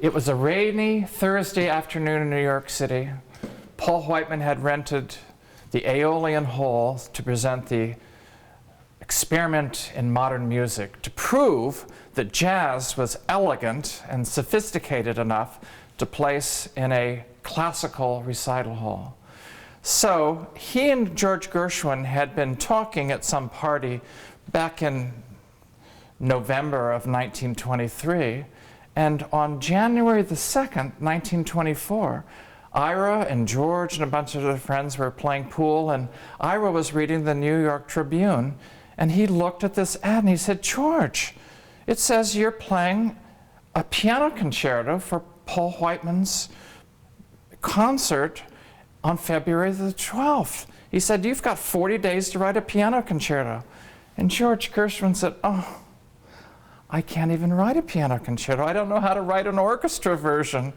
It was a rainy Thursday afternoon in New York City. Paul Whiteman had rented the Aeolian Hall to present the experiment in modern music to prove that jazz was elegant and sophisticated enough to place in a classical recital hall. So he and George Gershwin had been talking at some party back in November of 1923, and on January the 2nd, 1924, Ira and George and a bunch of their friends were playing pool, and Ira was reading the New York Tribune, and he looked at this ad and he said, "George, it says you're playing a piano concerto for Paul Whiteman's concert on February the 12th. He said, "You've got 40 days to write a piano concerto." And George Gershwin said, "Oh, I can't even write a piano concerto. I don't know how to write an orchestra version."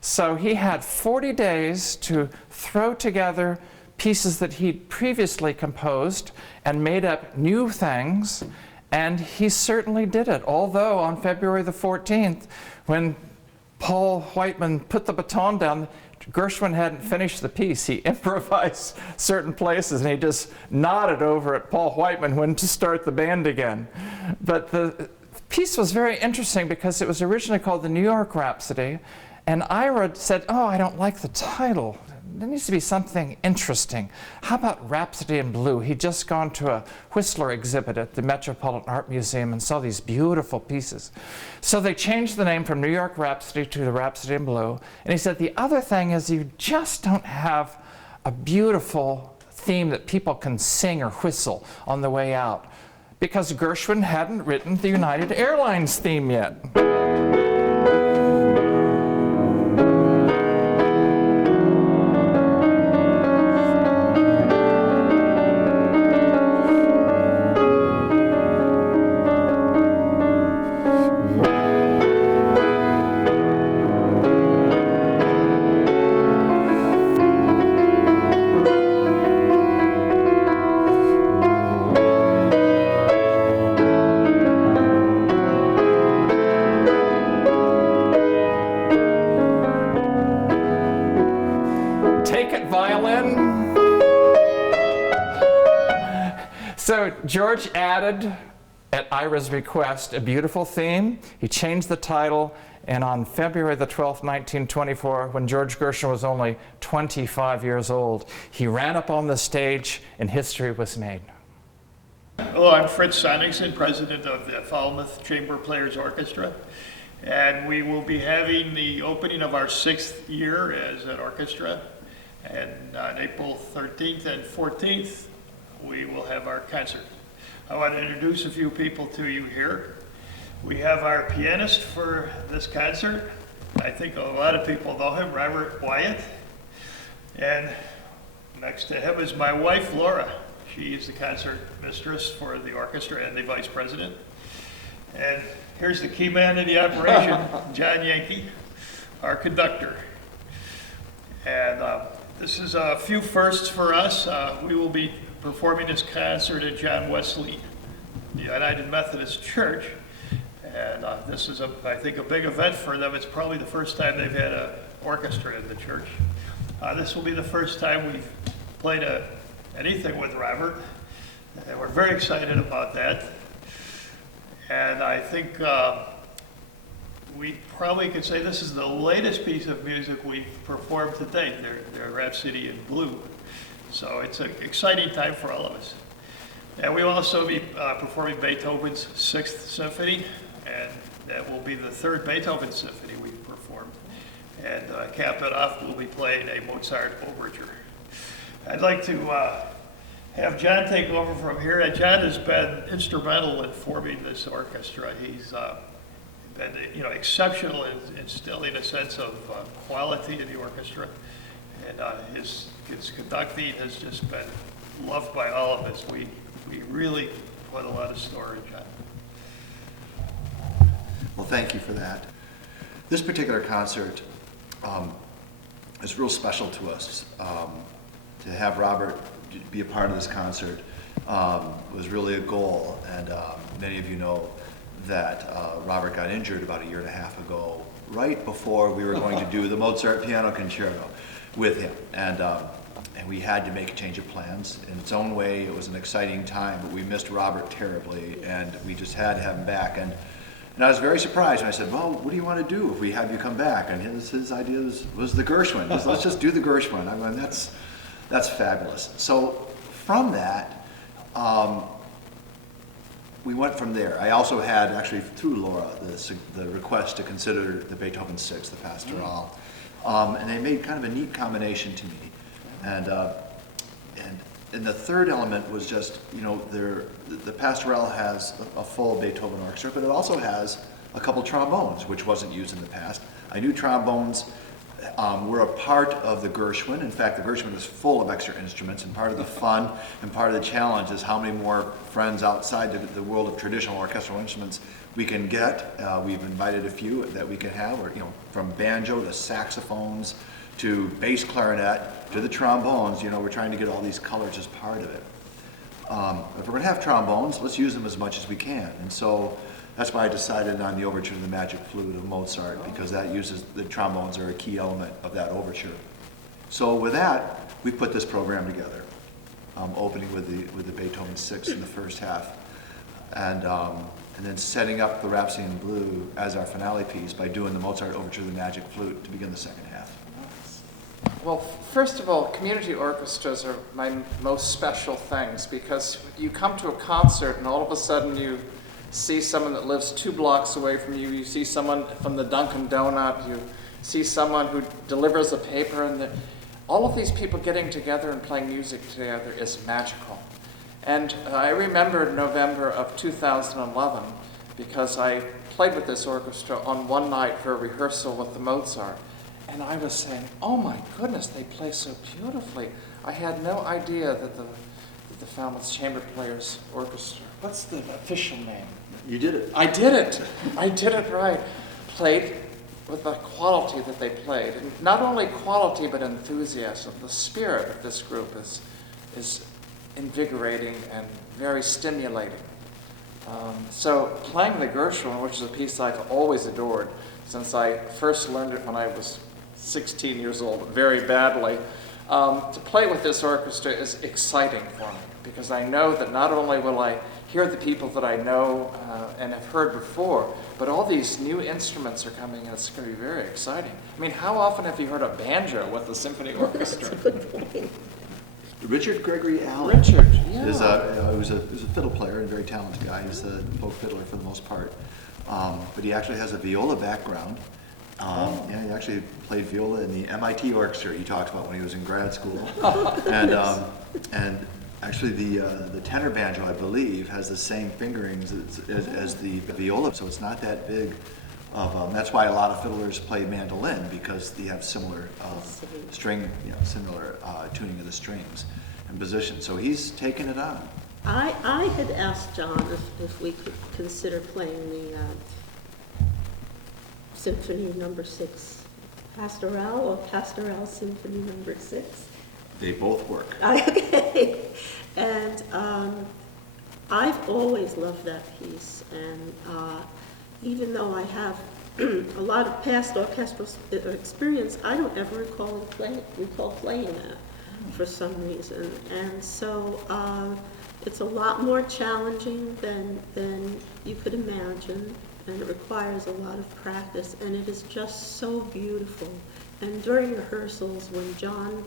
So he had 40 days to throw together pieces that he'd previously composed and made up new things, and he certainly did it. Although on February the 14th, when Paul Whiteman put the baton down, Gershwin hadn't finished the piece. He improvised certain places, and he just nodded over at Paul Whiteman when to start the band again. But the piece was very interesting because it was originally called the New York Rhapsody, and Ira said, "Oh, I don't like the title. There needs to be something interesting. How about Rhapsody in Blue?" He'd just gone to a Whistler exhibit at the Metropolitan Art Museum and saw these beautiful pieces. So they changed the name from New York Rhapsody to the Rhapsody in Blue. And he said, the other thing is you just don't have a beautiful theme that people can sing or whistle on the way out, because Gershwin hadn't written the United Airlines theme yet. So George added, at Ira's request, a beautiful theme. He changed the title, and on February the 12th, 1924, when George Gershwin was only 25 years old, he ran up on the stage and history was made. Hello, I'm Fritz Sonnichsen, president of the Falmouth Chamber Players Orchestra, and we will be having the opening of our 6th year as an orchestra, and on April 13th and 14th, we will have our concert. I want to introduce a few people to you here. We have our pianist for this concert. I think a lot of people know him, Robert Wyatt. And next to him is my wife, Laura. She is the concert mistress for the orchestra and the vice president. And here's the key man of the operation, John Yankee, our conductor. And this is a few firsts for us. We will be performing this concert at John Wesley, the United Methodist Church. And this is, I think, a big event for them. It's probably the first time they've had an orchestra in the church. This will be the first time we've played anything with Robert, and we're very excited about that. And I think we probably could say this is the latest piece of music we've performed to date, their Rhapsody in Blue. So it's an exciting time for all of us. And we'll also be performing Beethoven's 6th Symphony, and that will be the 3rd Beethoven Symphony we've performed. And cap it off, we'll be playing a Mozart Overture. I'd like to have John take over from here. John has been instrumental in forming this orchestra. He's been exceptional in instilling a sense of quality in the orchestra. And his conducting has just been loved by all of us. We really put a lot of store in John. Well, thank you for that. This particular concert is real special to us. To have Robert be a part of this concert was really a goal, and many of you know that Robert got injured about a year and a half ago right before we were going to do the Mozart piano concerto with him. And we had to make a change of plans. In its own way, it was an exciting time, but we missed Robert terribly, and we just had to have him back. And I was very surprised when I said, well, what do you want to do if we have you come back? And his idea was the Gershwin. Let's just do the Gershwin. I mean, that's fabulous. So from that, we went from there. I also had, actually through Laura, the request to consider the Beethoven 6, the Pastorale. And they made kind of a neat combination to me. And the third element was just, the Pastorale has a full Beethoven orchestra, but it also has a couple trombones, which wasn't used in the past. I knew trombones were a part of the Gershwin. In fact, the Gershwin is full of extra instruments, and part of the fun and part of the challenge is how many more friends outside the world of traditional orchestral instruments we can get. We've invited a few that we can have, or, from banjo to saxophones to bass clarinet to the trombones. We're trying to get all these colors as part of it. If we're going to have trombones, let's use them as much as we can. And so that's why I decided on the Overture to the Magic Flute of Mozart, because that uses, the trombones are a key element of that overture. So with that, we put this program together, opening with the Beethoven 6 in the first half, and then setting up the Rhapsody in Blue as our finale piece by doing the Mozart Overture to the Magic Flute to begin the second half. Well, first of all, community orchestras are my most special things, because you come to a concert and all of a sudden you see someone that lives 2 blocks away from you, you see someone from the Dunkin' Donut, you see someone who delivers a paper, and all of these people getting together and playing music together is magical. And I remember November of 2011, because I played with this orchestra on one night for a rehearsal with the Mozart. And I was saying, oh my goodness, they play so beautifully. I had no idea that the Falmouth Chamber Players Orchestra, what's the official name? You did it. I did it. I did it right. Played with the quality that they played. And not only quality, but enthusiasm. The spirit of this group is invigorating and very stimulating. So playing the Gershwin, which is a piece I've always adored since I first learned it when I was 16 years old, very badly, to play with this orchestra is exciting for me, because I know that not only will I hear the people that I know and have heard before, but all these new instruments are coming, and it's going to be very exciting. I mean, how often have you heard a banjo with the symphony orchestra? Richard Gregory Allen. Richard, yeah. Who's a fiddle player and a very talented guy. He's a folk fiddler for the most part. But he actually has a viola background. Yeah, he actually played viola in the MIT orchestra he talks about when he was in grad school. And actually the tenor banjo, I believe, has the same fingerings as the viola, so it's not that big. That's why a lot of fiddlers play mandolin, because they have similar string, similar tuning of the strings and position. So he's taken it on. I had asked John if we could consider playing the Symphony No. 6 Pastorale, or Pastorale Symphony No. 6. They both work. Okay. And I've always loved that piece, and even though I have a lot of past orchestral experience, I don't ever recall playing that for some reason. And so it's a lot more challenging than you could imagine, and it requires a lot of practice, and it is just so beautiful. And during rehearsals, when John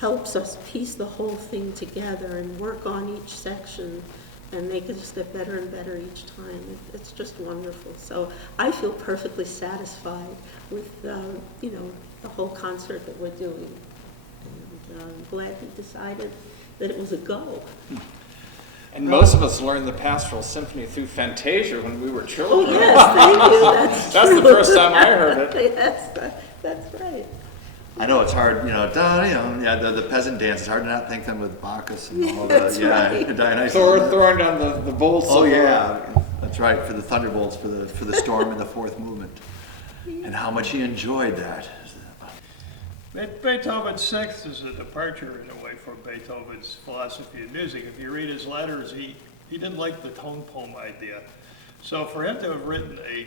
helps us piece the whole thing together and work on each section and make it just get better and better each time, it's just wonderful. So I feel perfectly satisfied with the whole concert that we're doing. And I'm glad we decided that it was a go. And most of us learned the Pastoral Symphony through Fantasia when we were children. Oh yes, thank you. That's the first time I heard it. Yes, that's right. I know it's hard, the peasant dance. It's hard to not think them with Bacchus and all the, right. Dionysus. Throwing down the bolts. Oh yeah, that's right, for the thunderbolts, for the storm in the fourth movement, and how much he enjoyed that. Beethoven's Sixth is a departure in a way from Beethoven's philosophy of music. If you read his letters, he didn't like the tone poem idea. So for him to have written a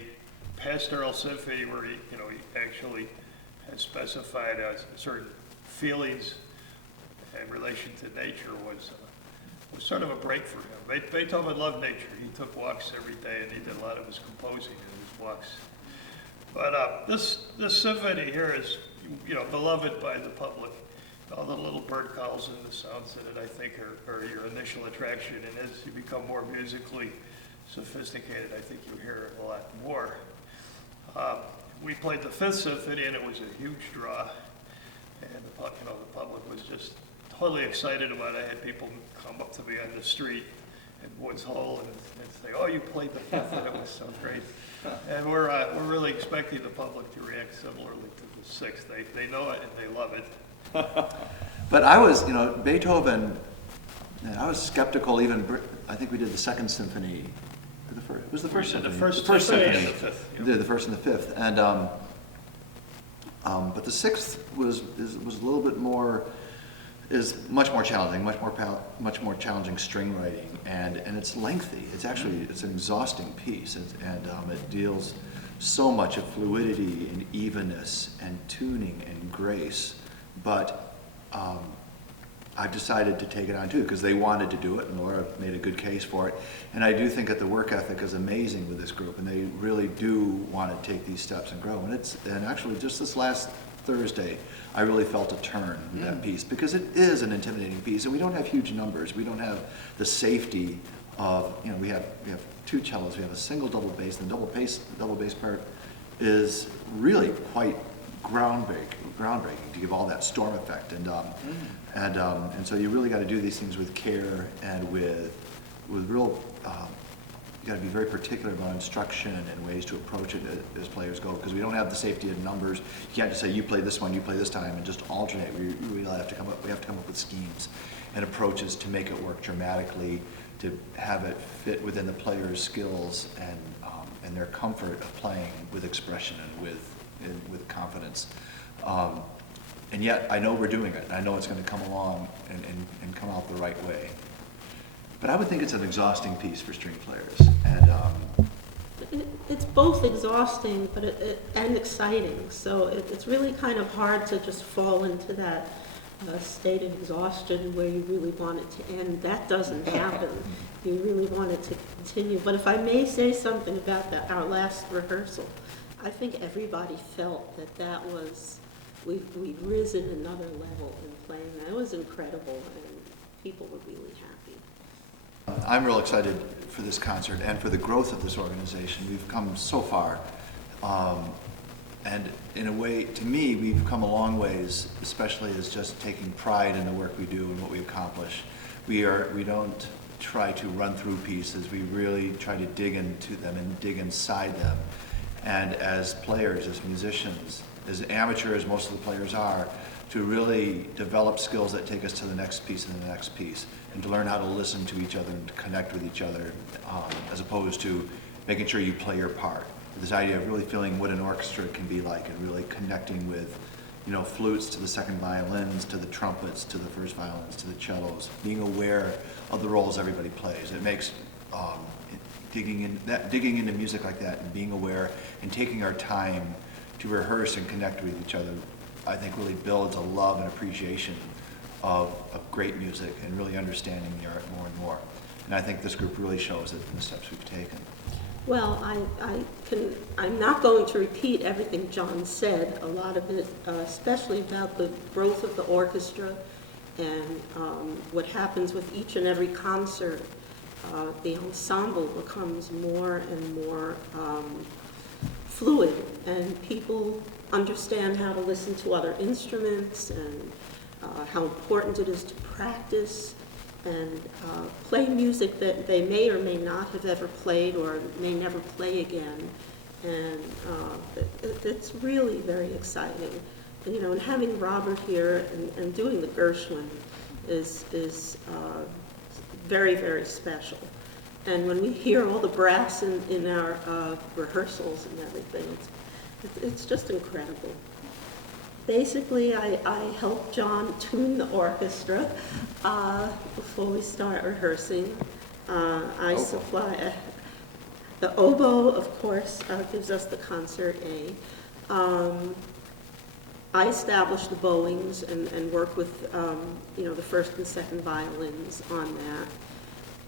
Pastorale Symphony, where he actually has specified certain feelings in relation to nature, was sort of a break for him. Beethoven loved nature. He took walks every day, and he did a lot of his composing in his walks. But this symphony here is, beloved by the public. All the little bird calls and the sounds in it, I think, are your initial attraction. And as you become more musically sophisticated, I think you hear it a lot more. We played the Fifth Symphony, and it was a huge draw. And the public was just totally excited about it. I had people come up to me on the street in Woods Hole and say, "Oh, you played the Fifth, and it was so great." And we're really expecting the public to react similarly to the Sixth. They know it and they love it. But I was, Beethoven, I was skeptical even, I think we did the Second Symphony, it was the First Symphony. The first symphony and the Fifth. We did the First and the Fifth. And, but the Sixth was a little bit more, is much more challenging, much more challenging string writing, and it's lengthy. It's actually, it's an exhausting piece, and it deals so much of fluidity and evenness and tuning and grace. But I've decided to take it on too, because they wanted to do it, and Laura made a good case for it. And I do think that the work ethic is amazing with this group, and they really do want to take these steps and grow. And actually, just this last Thursday, I really felt a turn with that piece, because it is an intimidating piece, and we don't have huge numbers. We don't have the safety of, we have two cellos, we have a single double bass, and the double bass part is really quite groundbreaking to give all that storm effect, and so you really got to do these things with care and with real. You got to be very particular about instruction and ways to approach it as players go, because we don't have the safety of numbers. You can't just say you play this one, you play this time, and just alternate. We really have to come up with schemes and approaches to make it work dramatically, to have it fit within the player's skills and their comfort of playing with expression and with confidence. And yet, I know we're doing it. I know it's going to come along and come out the right way. But I would think it's an exhausting piece for string players. And it's both exhausting and exciting. So it's really kind of hard to just fall into that state of exhaustion where you really want it to end. That doesn't happen. You really want it to continue. But if I may say something about our last rehearsal, I think everybody felt that was, we'd risen another level in playing. That was incredible, and people were really happy. I'm real excited for this concert and for the growth of this organization. We've come so far, and in a way, to me, we've come a long ways, especially as just taking pride in the work we do and what we accomplish. We don't try to run through pieces. We really try to dig into them and dig inside them. And as players, as musicians, as amateur as most of the players are, to really develop skills that take us to the next piece and the next piece, and to learn how to listen to each other and to connect with each other, as opposed to making sure you play your part. This idea of really feeling what an orchestra can be like, and really connecting with, flutes to the second violins, to the trumpets, to the first violins, to the cellos, being aware of the roles everybody plays. It makes digging into music like that and being aware and taking our time to rehearse and connect with each other, I think really builds a love and appreciation of great music and really understanding the art more and more. And I think this group really shows it in the steps we've taken. Well, I'm not going to repeat everything John said. A lot of it, especially about the growth of the orchestra and what happens with each and every concert. The ensemble becomes more and more fluid, and people understand how to listen to other instruments and how important it is to practice and play music that they may or may not have ever played or may never play again. And it's really very exciting. And having Robert here and doing the Gershwin is very, very special. And when we hear all the brass in our rehearsals and everything, it's just incredible. Basically, I help John tune the orchestra before we start rehearsing. I supply The oboe, of course, gives us the concert A. I establish the bowings and work with, the first and second violins on that.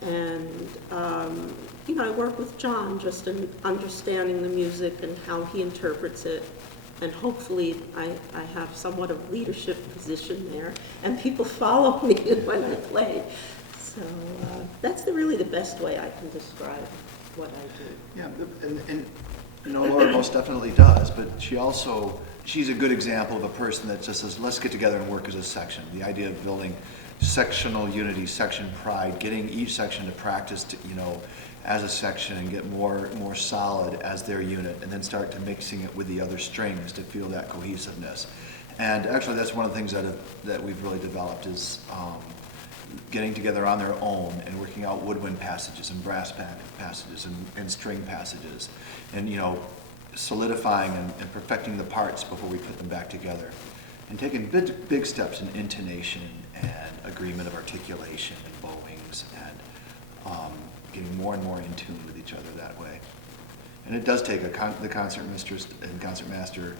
And, I work with John just in understanding the music and how he interprets it. And hopefully I have somewhat of a leadership position there, and people follow me when I play. So that's really the best way I can describe what I do. Yeah, and Laura most definitely does, but she's a good example of a person that just says, let's get together and work as a section. The idea of building sectional unity, section pride, getting each section to practice, as a section and get more solid as their unit, and then start to mixing it with the other strings to feel that cohesiveness. And actually, that's one of the things that we've really developed is getting together on their own and working out woodwind passages and brass passages and string passages, and solidifying and perfecting the parts before we put them back together, and taking big steps in intonation and agreement of articulation and bowings, and getting more and more in tune with each other that way. And it does take the concertmistress and concertmaster,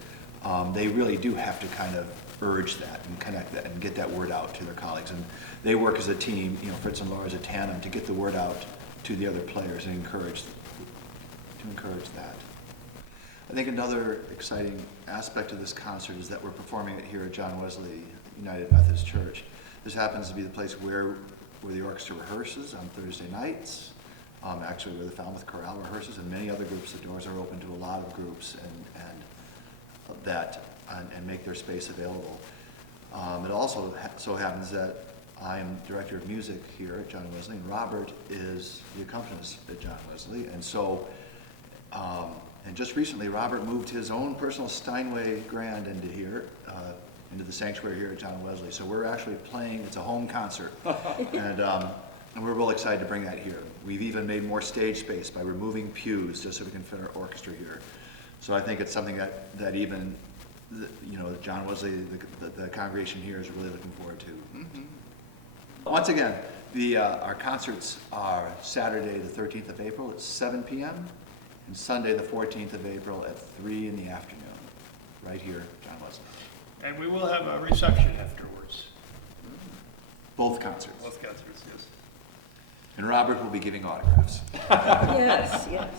they really do have to kind of urge that and connect that and get that word out to their colleagues. And they work as a team, Fritz and Laura as a tandem, to get the word out to the other players and encourage that. I think another exciting aspect of this concert is that we're performing it here at John Wesley United Methodist Church. This happens to be the place where the orchestra rehearses on Thursday nights, actually where the Falmouth Chorale rehearses, and many other groups. The doors are open to a lot of groups and make their space available. It also so happens that I am director of music here at John Wesley, and Robert is the accompanist at John Wesley, and so and just recently Robert moved his own personal Steinway Grand into here, into the sanctuary here at John Wesley. So we're actually playing, it's a home concert, and we're real excited to bring that here. We've even made more stage space by removing pews just so we can fit our orchestra here. So I think it's something that even, John Wesley, the congregation here is really looking forward to. Mm-hmm. Once again, our concerts are Saturday the 13th of April at 7 p.m. and Sunday the 14th of April at 3 in the afternoon, right here, John Wesley. And we will have a reception afterwards. Both concerts. Both concerts, yes. And Robert will be giving autographs. Yes, yes.